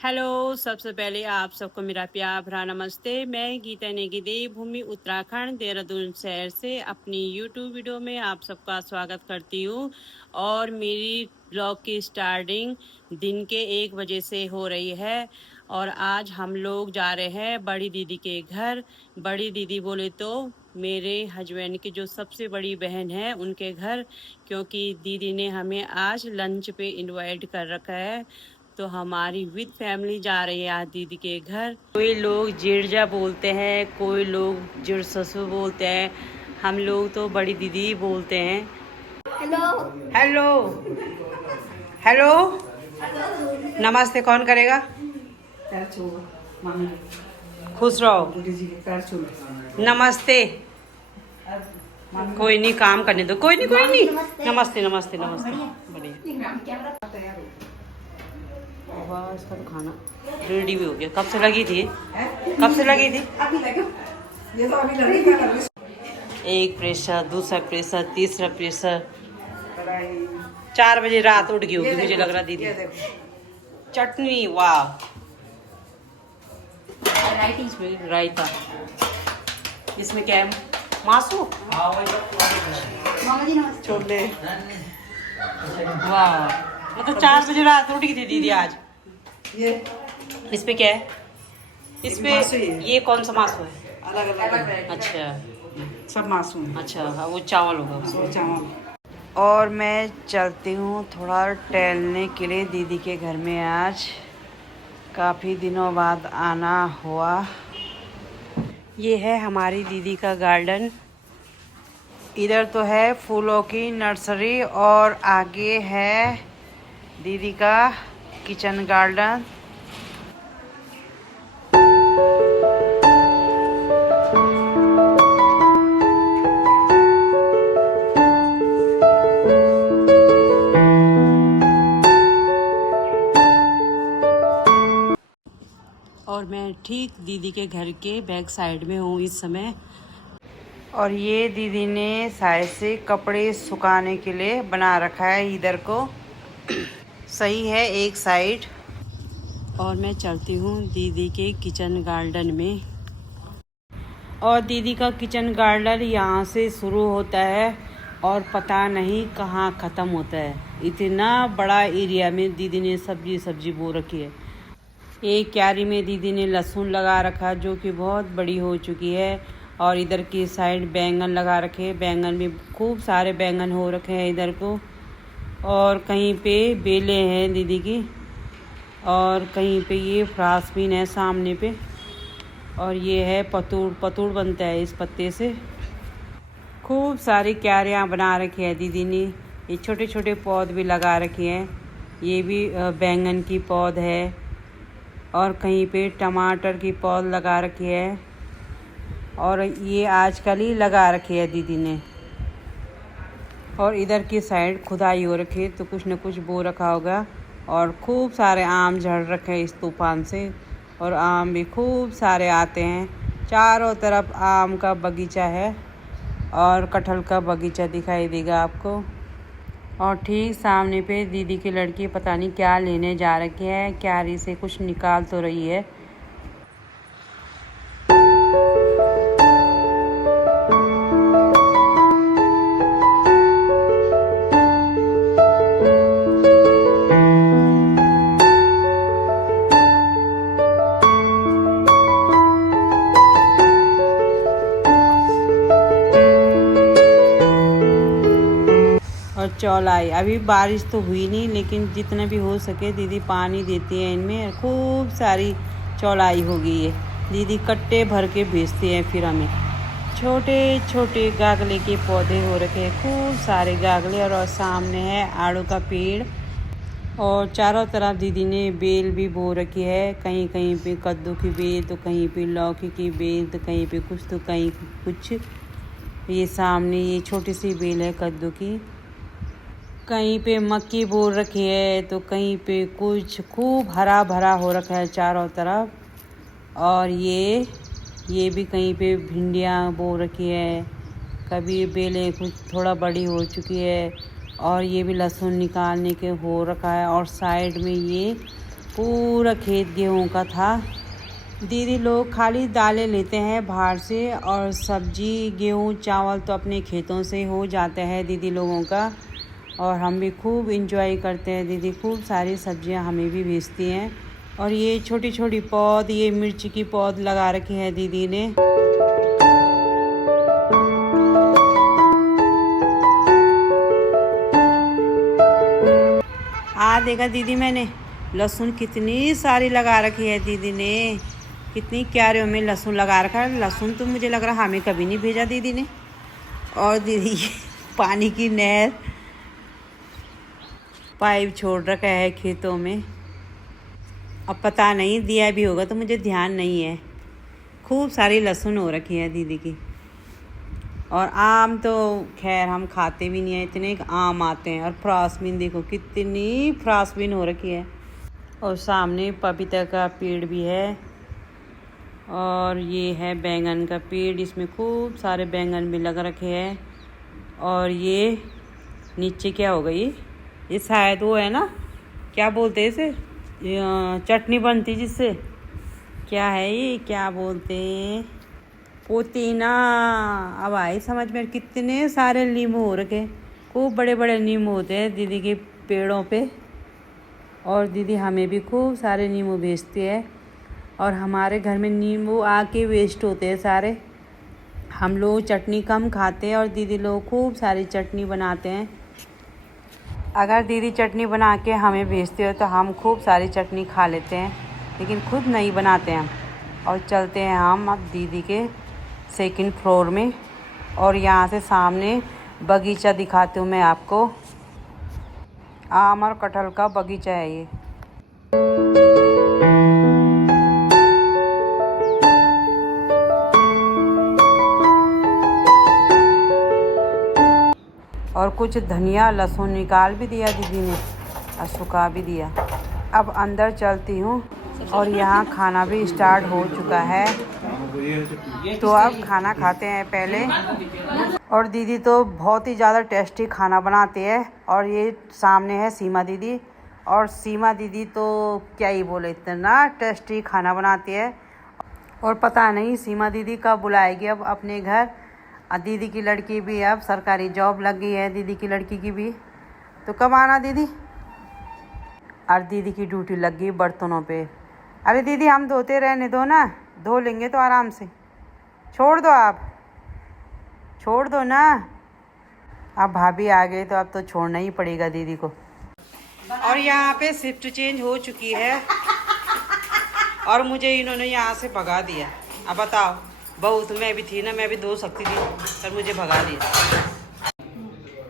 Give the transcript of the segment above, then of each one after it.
Hello, सबसे पहले आप सबको मेरा प्यार भरा नमस्ते। मैं गीता नेगी देवभूमि उत्तराखंड देहरादून शहर से अपनी यूट्यूब वीडियो में आप सबका स्वागत करती हूँ। और मेरी ब्लॉग की स्टार्टिंग दिन के 1 बजे से हो रही है। और आज हम लोग जा रहे हैं बड़ी दीदी के घर। बड़ी दीदी बोले तो मेरे हस्बैंड की जो सबसे बड़ी बहन है उनके घर, क्योंकि दीदी ने हमें आज लंच पे इनवाइट कर रखा है। तो हमारी विद फैमिली जा रही है आज दीदी के घर। कोई लोग जीजा बोलते हैं, कोई लोग जीर ससुर बोलते हैं, हम लोग तो बड़ी दीदी ही बोलते हैं। हेलो हेलो हेलो नमस्ते कौन करेगा? खुश रहो। नमस्ते। कोई नहीं, काम करने दो। कोई नहीं। नमस्ते नमस्ते नमस्ते। बढ़िया। वाह, इसका तो खाना रेडी भी हो गया। कब से लगी थी? कब से लगी थी? एक प्रेशर, दूसरा प्रेशर, तीसरा प्रेशर। 4 बजे रात उठ गई होगी मुझे लग रहा दीदी। चटनी, वाह। इसमें रायता। इसमें क्या है? मासू, छोले। वाह, मतलब 4 बजे रात उठ गई थी दीदी आज। ये इस पे क्या है? इस पे ये कौन सा मासू है? अलग अलग अच्छा सब मासूम। अच्छा, हाँ, वो चावल होगा उसमें। वो चावल। और मैं चलती हूँ थोड़ा टहलने के लिए दीदी के घर में। आज काफ़ी दिनों बाद आना हुआ। ये है हमारी दीदी का गार्डन। इधर तो है फूलों की नर्सरी और आगे है दीदी का किचन गार्डन। और मैं ठीक दीदी के घर के बैक साइड में हूँ इस समय। और ये दीदी ने साइड से कपड़े सुखाने के लिए बना रखा है इधर को। सही है एक साइड। और मैं चलती हूँ दीदी के किचन गार्डन में। और दीदी का किचन गार्डन यहाँ से शुरू होता है और पता नहीं कहाँ ख़त्म होता है। इतना बड़ा एरिया में दीदी ने सब्जी बो रखी है। एक क्यारी में दीदी ने लहसुन लगा रखा जो कि बहुत बड़ी हो चुकी है। और इधर की साइड बैंगन लगा रखे। बैंगन में खूब सारे बैंगन हो रखे हैं इधर को। और कहीं पे बेलें हैं दीदी की। और कहीं पे ये फ्रासबीन है सामने पे। और ये है पतूड़ बनता है इस पत्ते से। खूब सारी क्यारियाँ बना रखी है दीदी ने। ये छोटे छोटे पौध भी लगा रखे हैं। ये भी बैंगन की पौध है। और कहीं पे टमाटर की पौध लगा रखी है। और ये आजकल ही लगा रखी है दीदी ने। और इधर की साइड खुदाई हो रखी है तो कुछ न कुछ बो रखा होगा। और खूब सारे आम झड़ रखे हैं इस तूफान से। और आम भी खूब सारे आते हैं। चारों तरफ आम का बगीचा है और कटहल का बगीचा दिखाई देगा आपको। और ठीक सामने पे दीदी की लड़की पता नहीं क्या लेने जा रखी है। क्यारी से कुछ निकाल तो रही है। और चौलाई अभी बारिश तो हुई नहीं, लेकिन जितना भी हो सके दीदी पानी देती है इनमें। खूब सारी चौलाई हो गई है। दीदी कट्टे भर के बेचती हैं फिर हमें। छोटे छोटे गागले के पौधे हो रखे हैं, खूब सारे गागले। और सामने है आड़ू का पेड़। और चारों तरफ दीदी ने बेल भी बो रखी है। कहीं कहीं पे कद्दू की बेल, तो कहीं पे लौकी की बेल, तो कहीं पे कुछ, तो कहीं कुछ। ये सामने ये छोटी सी बेल है कद्दू की। कहीं पे मक्की बो रखी है, तो कहीं पे कुछ। खूब हरा भरा हो रखा है चारों तरफ। और ये भी कहीं पे भिंडियाँ बो रखी है। कभी बेलें कुछ थोड़ा बड़ी हो चुकी है। और ये भी लहसुन निकालने के हो रखा है। और साइड में ये पूरा खेत गेहूं का था। दीदी लोग खाली दालें लेते हैं बाहर से और सब्जी गेहूं चावल तो अपने खेतों से हो जाता है दीदी लोगों का। और हम भी खूब इंजॉय करते हैं। दीदी खूब सारी सब्जियां हमें भी भेजती हैं। और ये छोटी छोटी पौध, ये मिर्च की पौध लगा रखी है दीदी ने। देखा दीदी मैंने लहसुन कितनी सारी लगा रखी है दीदी ने। कितनी क्यारियों में लहसुन लगा रखा है। लहसुन तो मुझे लग रहा हमें कभी नहीं भेजा दीदी ने। और दीदी पानी की नहर पाइप छोड़ रखा है खेतों में। अब पता नहीं दिया भी होगा तो मुझे ध्यान नहीं है। खूब सारी लहसुन हो रखी है दीदी की। और आम तो खैर हम खाते भी नहीं है, इतने आम आते हैं। और फ्रासबीन देखो कितनी फ्रासबीन हो रखी है। और सामने पपीता का पेड़ भी है। और ये है बैंगन का पेड़, इसमें खूब सारे बैंगन भी लग रखे हैं। और ये नीचे क्या हो गई, ये शायद वो है ना, क्या बोलते हैं इसे, चटनी बनती जिससे, क्या है ये, क्या बोलते हैं, पुदीना। अब आई समझ में। कितने सारे नींबू हो रखे, खूब बड़े बड़े नींबू होते हैं दीदी के पेड़ों पे। और दीदी हमें भी खूब सारे नींबू बेचती है। और हमारे घर में नींबू आके वेस्ट होते हैं सारे। हम लोग चटनी कम खाते हैं और दीदी लोग खूब सारी चटनी बनाते हैं। अगर दीदी चटनी बना के हमें भेजते हो तो हम खूब सारी चटनी खा लेते हैं, लेकिन खुद नहीं बनाते हैं। और चलते हैं हम अब दीदी के सेकंड फ्लोर में। और यहाँ से सामने बगीचा दिखाती हूँ मैं आपको। आम और कटहल का बगीचा है ये। और कुछ धनिया लहसुन निकाल भी दिया दीदी ने और सुखा भी दिया। अब अंदर चलती हूँ और यहाँ खाना भी स्टार्ट हो चुका है। तो अब खाना खाते हैं पहले। और दीदी तो बहुत ही ज़्यादा टेस्टी खाना बनाती है। और ये सामने है सीमा दीदी। और सीमा दीदी तो क्या ही बोले, इतना टेस्टी खाना बनाती है। और पता नहीं सीमा दीदी कब बुलाएगी अब अपने घर। दीदी की लड़की भी अब सरकारी जॉब लग गई है, दीदी की लड़की की भी। तो कब आना दीदी। और दीदी की ड्यूटी लग गई बर्तनों पे। अरे दीदी हम धोते रहने दो ना, धो लेंगे तो आराम से। छोड़ दो, आप छोड़ दो ना। अब भाभी आ गई तो अब तो छोड़ना ही पड़ेगा दीदी को। और यहाँ पे शिफ्ट चेंज हो चुकी है और मुझे इन्होंने यहाँ से भगा दिया। अब बताओ, बहू तो मैं भी थी ना, मैं भी धो सकती थी, पर मुझे भगा दिया।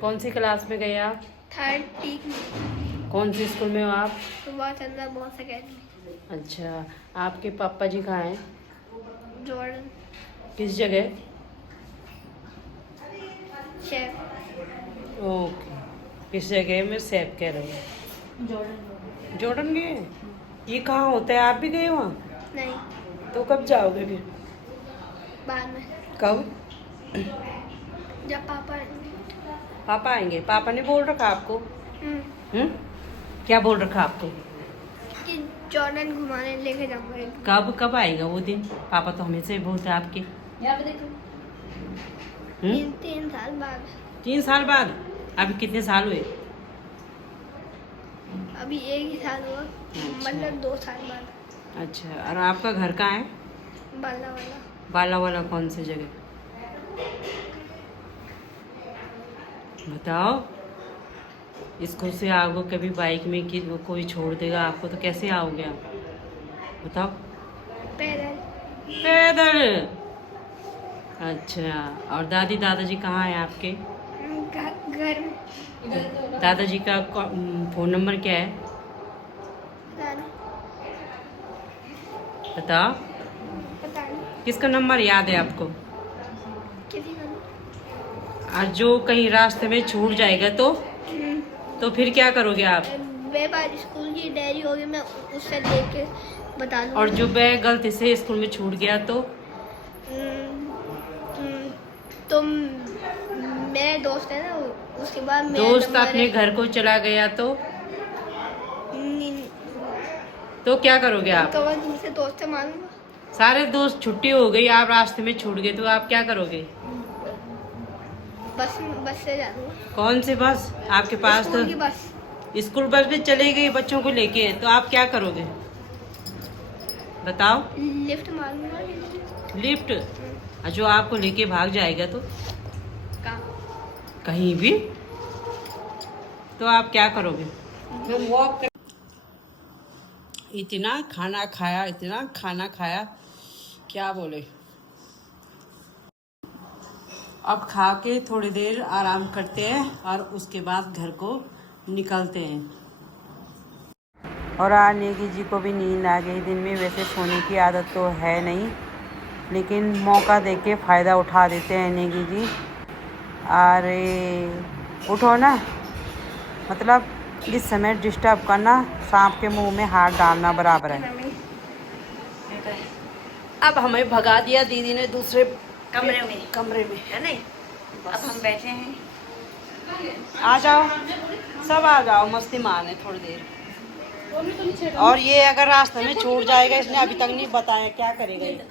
कौन सी क्लास में गए आप? 3rd। कौन सी स्कूल में हो आप? सुभाष चंद्र बोस अकेडमी। अच्छा, आपके पापा जी कहाँ हैं? जॉर्डन। किस जगह? शेफ। ओके, किस जगह में सेफ कह रहे हो? जॉर्डन। जॉर्डन गए? ये कहाँ होता है, आप भी गए वहाँ? नहीं। तो कब जाओगे फिर? बाद में। कब? जब पापा पापा आएंगे? पापा ने बोल रखा आपको? हम्म, क्या बोल रखा आपको? कि जॉर्डन घुमाने लेके जाऊंगा। कब कब आएगा वो दिन? पापा तो हमेशा ही बोलते हैं आपके। यहाँ पे देखो। 3 साल बाद। 3 साल बाद? अभी कितने साल हुए? अभी 1 ही साल हुआ। मतलब 2 साल बाद। अच्छा, और आपका घर कहाँ है? बाला वाला। बाला वाला कौन सी जगह? बताओ। इसको से आओगे कभी बाइक में कि कोई छोड़ देगा आपको तो कैसे आओगे आप? बताओ। पैदल। पैदल? अच्छा, और दादी दादाजी कहाँ हैं आपके? घर में। दादाजी का फ़ोन नंबर क्या है? बताओ। पता नहीं। किसका नंबर याद है आपको? किसी का। आज जो कहीं रास्ते में छूट जाएगा तो फिर क्या करोगे आप? मेरे पास स्कूल की डायरी होगी, मैं उससे देख के बता दूँगी। और जो बैग गलती से स्कूल में छूट गया तो मेरे दोस्त है ना, उसके बाद मेरा दोस्त नंबर अपने है। घर को चला गया तो? तो क्या करोगे आप? तो मैं तुमसे दोस्त से मांगूंगा। सारे दोस्त छुट्टी हो गई, आप रास्ते में छूट गए, तो आप क्या करोगे? बस से जाऊंगा। कौन सी बस आपके पास? स्कूल तो की बस। स्कूल बस भी चली गई बच्चों को लेके, तो आप क्या करोगे बताओ? लिफ्ट मांगूंगा। लिफ्ट? जो आपको लेके भाग जाएगा तो कहाँ? कहीं भी, तो आप क्या करोगे? इतना खाना खाया, इतना खाना खाया, क्या बोले। अब खा के थोड़ी देर आराम करते हैं और उसके बाद घर को निकलते हैं। और आज नेगी जी को भी नींद आ गई। दिन में वैसे सोने की आदत तो है नहीं, लेकिन मौका देख के फ़ायदा उठा देते हैं नेगी जी। अरे उठो ना, मतलब इस समय डिस्टर्ब करना सांप के मुंह में हाथ डालना बराबर है। अब हमें भगा दिया दीदी ने दूसरे कमरे में है नहीं? अब हम बैठे हैं। आ जाओ, सब आ जाओ, मस्ती मारने थोड़ी देर। और ये अगर रास्ते में छूट जाएगा, इसने अभी तक नहीं बताया क्या करेगा ये।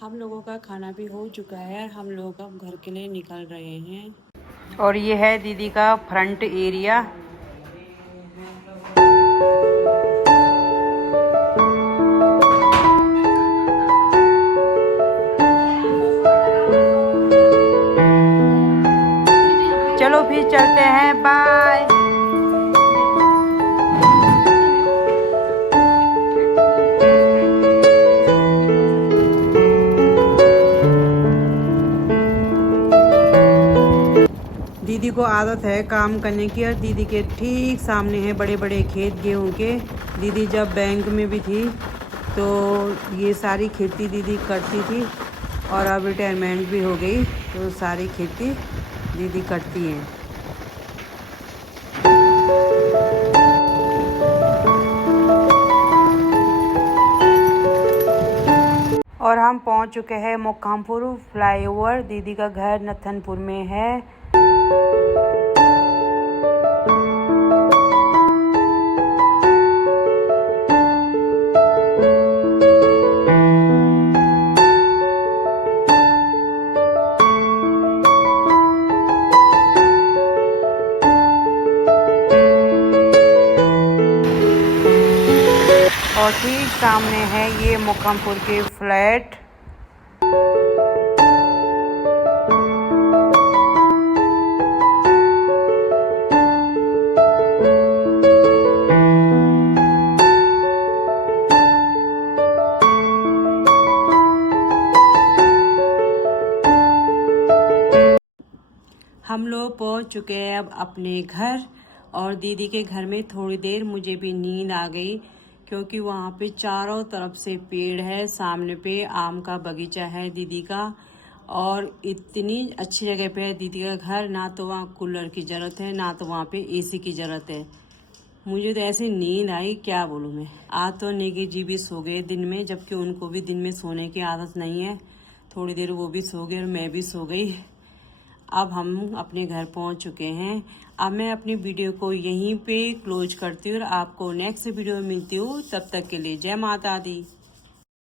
हम लोगों का खाना भी हो चुका है, हम लोग अब घर के लिए निकल रहे हैं। और ये है दीदी का फ्रंट एरिया। चलो फिर चलते हैं, बाय। दीदी को आदत है काम करने की, और दीदी के ठीक सामने है बड़े बड़े खेत गेहूं के। दीदी जब बैंक में भी थी तो ये सारी खेती दीदी करती थी, और अब रिटायरमेंट भी हो गई तो सारी खेती दीदी करती हैं। और हम पहुंच चुके हैं मोकामपुर फ्लाईओवर। दीदी का घर नथनपुर में है। और ठीक सामने है ये मोकामपुर के फ्लैट। हम लोग पहुंच चुके हैं अब अपने घर। और दीदी के घर में थोड़ी देर मुझे भी नींद आ गई, क्योंकि वहाँ पे चारों तरफ से पेड़ है। सामने पे आम का बगीचा है दीदी का, और इतनी अच्छी जगह पे है दीदी का घर। ना तो वहाँ कूलर की ज़रूरत है, ना तो वहाँ पे एसी की ज़रूरत है। मुझे तो ऐसी नींद आई, क्या बोलूँ मैं। आज तो नेगी जी भी सो गए दिन में, जबकि उनको भी दिन में सोने की आदत नहीं है। थोड़ी देर वो भी सो गए और मैं भी सो गई। अब हम अपने घर पहुंच चुके हैं। अब मैं अपनी वीडियो को यहीं पे क्लोज करती हूँ और आपको नेक्स्ट वीडियो में मिलती हूँ। तब तक के लिए जय माता दी।